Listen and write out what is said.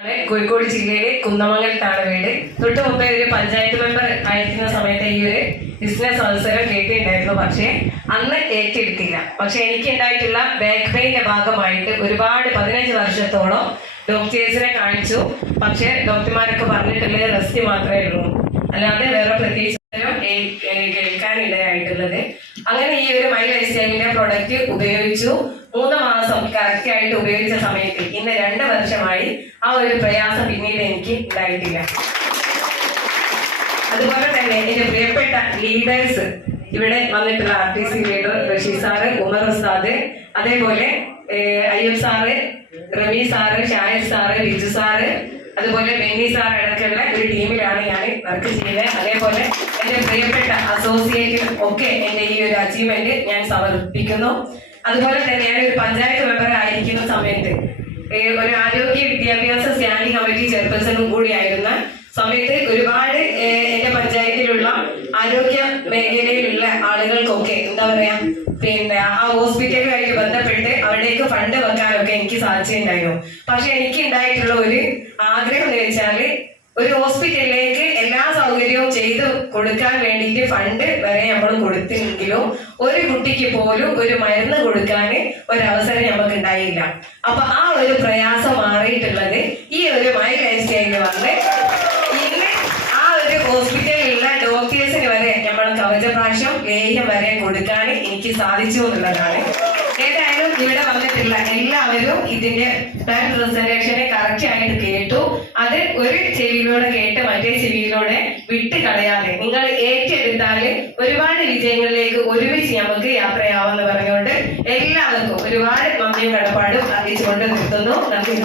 കോഴിക്കോട് ജില്ലയിലെ കുന്നമംഗലത്താണ് വീട്. തൊട്ട് മുമ്പേ ഒരു പഞ്ചായത്ത് മെമ്പർ ആയിരിക്കുന്ന സമയത്ത് ഈ ഒരു ബിസിനസ് അവസരം കേട്ടിട്ടുണ്ടായിരുന്നു. പക്ഷേ അന്ന് ഏറ്റെടുത്തില്ല. പക്ഷെ എനിക്ക് ഉണ്ടായിട്ടുള്ള ബാക്ക് പെയിന്റെ ഭാഗമായിട്ട് ഒരുപാട് 15 വർഷത്തോളം ഡോക്ടേഴ്സിനെ കാണിച്ചു. പക്ഷെ ഡോക്ടർമാരൊക്കെ പറഞ്ഞിട്ടുള്ളത് റെസ്റ്റ് മാത്രമേ ഉള്ളൂ, അല്ലാതെ വേറെ പ്രത്യേകിച്ച് കേൾക്കാനിടയായിട്ടുള്ളത്. അങ്ങനെ ഈ ഒരു മൈ ലൈഫ് സ്റ്റൈലിന്റെ പ്രൊഡക്റ്റ് ഉപയോഗിച്ചു. 3 മാസം കറക്റ്റ് ആയിട്ട് ഉപയോഗിച്ച സമയത്ത് ഇന്ന് 2 വർഷമായി ആ ഒരു പ്രയാസം പിന്നീട് എനിക്ക് ഉണ്ടായിട്ടില്ല. അതുപോലെ തന്നെ എന്റെ പ്രിയപ്പെട്ട ലീഡേഴ്സ് ഇവിടെ വന്നിട്ടുള്ള RTC leader Rasheed sir, Umar ഉസ്താദ്, അതേപോലെ Ayyub sir, Rami sir, Shahid sir, Biju sir, അതുപോലെ ബെന്നി സാർ അടക്കമുള്ള ഒരു ടീമിലാണ് ഞാൻ വർക്ക് ചെയ്തത്. അതേപോലെ എന്റെ പ്രിയപ്പെട്ട അസോസിയേറ്റ് ഒക്കെ എന്റെ ഈ ഒരു അച്ചീവ്മെന്റ് ഞാൻ സമർപ്പിക്കുന്നു. അതുപോലെ തന്നെ ഞാനൊരു പഞ്ചായത്ത് മെമ്പർ ആയിരിക്കുന്ന സമയത്ത് ഒരു ആരോഗ്യ വിദ്യാഭ്യാസ സ്റ്റാൻഡിംഗ് കമ്മിറ്റി ചെയർപേഴ്സണും കൂടിയായിരുന്ന സമയത്ത് ഒരുപാട് എന്റെ പഞ്ചായത്തിലുള്ള ആരോഗ്യ മേഖലയിലുള്ള ആളുകൾക്കൊക്കെ എന്താ പറയാ ആ ഹോസ്പിറ്റലുമായിട്ട് ബന്ധപ്പെട്ട് അവിടേക്ക് ഫണ്ട് വെക്കാനൊക്കെ എനിക്ക് സാധിച്ചിട്ടുണ്ടായിരുന്നു. പക്ഷെ എനിക്ക് ഉണ്ടായിട്ടുള്ള ഒരു ആഗ്രഹം എന്ന് വെച്ചാല് ഒരു ഹോസ്പിറ്റലിലേക്ക് എല്ലാ സൗകര്യവും ചെയ്ത് കൊടുക്കാൻ വേണ്ടിയിട്ട് ഫണ്ട് വരെ നമ്മൾ കൊടുത്തെങ്കിലും ഒരു കുട്ടിക്ക് പോലും ഒരു മരുന്ന് കൊടുക്കാൻ ഒരവസരം നമുക്ക് ഉണ്ടായില്ല. അപ്പൊ ആ ഒരു പ്രയാസം മാറിയിട്ടുള്ളത് ഈ ഒരു മൈ ലൈഫ് സ്റ്റൈലിൽ വന്ന് ഇന്ന് ആ ഒരു ഹോസ്പിറ്റലിലുള്ള ഡോക്ടേഴ്സിന് വരെ നമ്മൾ കവചപ്രാശം ലേഹ്യം വരെ കൊടുക്കാൻ എനിക്ക് സാധിച്ചു എന്നുള്ളതാണ്. ഏതായാലും ഇവിടെ വന്നിട്ടുള്ള എല്ലാവരും ഇതിന്റെ പ്ലാൻ പ്രസന്റേഷനെ കറക്റ്റ് ആയിട്ട് കേട്ടു. അത് ഒരു ചെവിയിലൂടെ കേട്ട് മറ്റേ ചെവിയിലൂടെ വിട്ട് കളയാതെ നിങ്ങൾ ഏറ്റെടുത്താല് ഒരുപാട് വിജയങ്ങളിലേക്ക് ഒരുമിച്ച് നമുക്ക് യാത്രയാവാന്ന് പറഞ്ഞുകൊണ്ട് എല്ലാവർക്കും ഒരുപാട് നന്ദിയും കടപ്പാടും അറിയിച്ചുകൊണ്ട് നിർത്തുന്നു. നന്ദി.